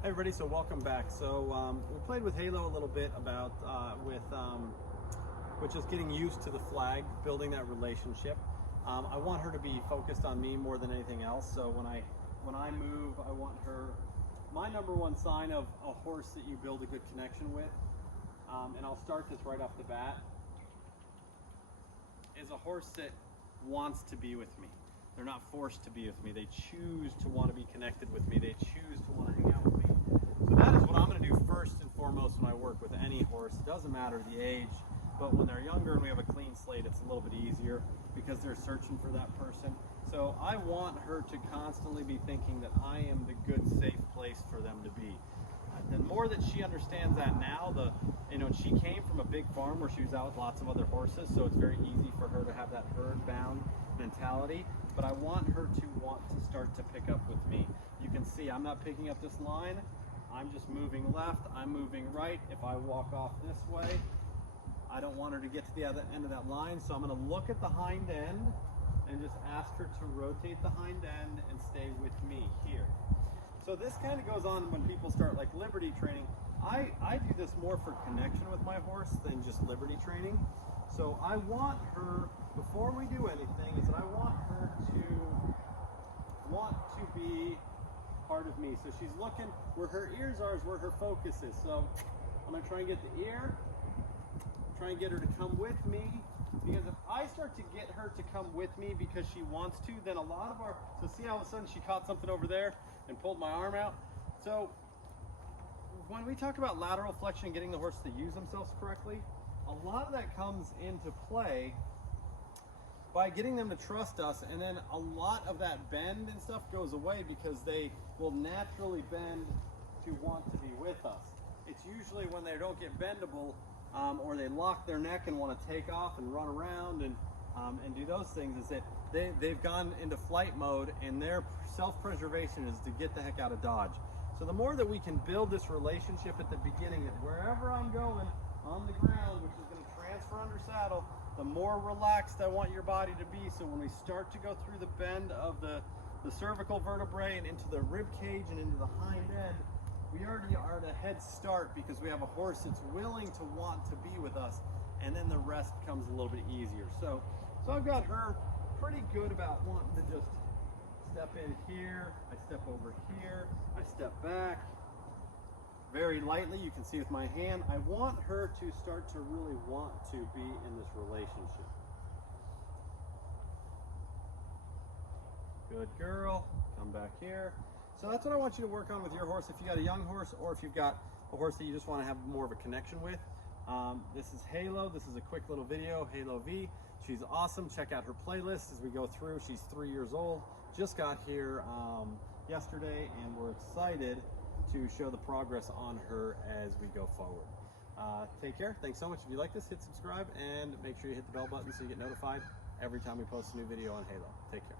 Hey everybody, so welcome back. So we played with Halo a little bit about with just getting used to the flag, building that relationship. I want her to be focused on me more than anything else. So when I move, I want her. My number one sign of a horse that you build a good connection with, and I'll start this right off the bat, is a horse that wants to be with me. They're not forced to be with me. They choose to want to be connected with me. They choose to want to hang out with me. So that is what I'm going to do first and foremost when I work with any horse. It doesn't matter the age, but when they're younger and we have a clean slate, it's a little bit easier because they're searching for that person. So I want her to constantly be thinking that I am the good, safe place for them to be. The more that she understands that now, she came from a big farm where she was out with lots of other horses, so it's very easy for her to have that herd-bound mentality. But I want her to want to start to pick up with me. You can see I'm not picking up this line. I'm just moving left, I'm moving right. If I walk off this way, I don't want her to get to the other end of that line, so I'm going to look at the hind end and just ask her to rotate the hind end and stay with me here. So this kind of goes on when people start like liberty training. I do this more for connection with my horse than just liberty training. So I want her, before we do anything, is that I want her to want to be part of me. So she's looking where her ears are is where her focus is. So I'm going to try and get the ear, try and get her to come with me. Because if I start to get her to come with me because she wants to, then a lot of so see how all of a sudden she caught something over there and pulled my arm out. So when we talk about lateral flexion, getting the horse to use themselves correctly, a lot of that comes into play by getting them to trust us, and then a lot of that bend and stuff goes away because they will naturally bend to want to be with us. It's usually when they don't get bendable or they lock their neck and want to take off and run around and do those things, is that they've gone into flight mode, and their self-preservation is to get the heck out of Dodge. So the more that we can build this relationship at the beginning, that wherever I'm going on the ground, which is going to transfer under saddle, the more relaxed I want your body to be. So when we start to go through the bend of the cervical vertebrae and into the rib cage and into the hind end, we already are at a head start because we have a horse that's willing to want to be with us, and then the rest becomes a little bit easier. So I've got her pretty good about wanting to just step in here, I step over here, I step back very lightly. You can see with my hand, I want her to start to really want to be in this relationship. Good girl, come back here. So that's what I want you to work on with your horse. If you got a young horse, or if you've got a horse that you just want to have more of a connection with. This is Halo. This is a quick little video, Halo V. She's awesome. Check out her playlist as we go through. She's 3 years old, just got here yesterday, and we're excited to show the progress on her as we go forward. Take care. Thanks so much. If you like this, hit subscribe and make sure you hit the bell button so you get notified every time we post a new video on Halo. Take care.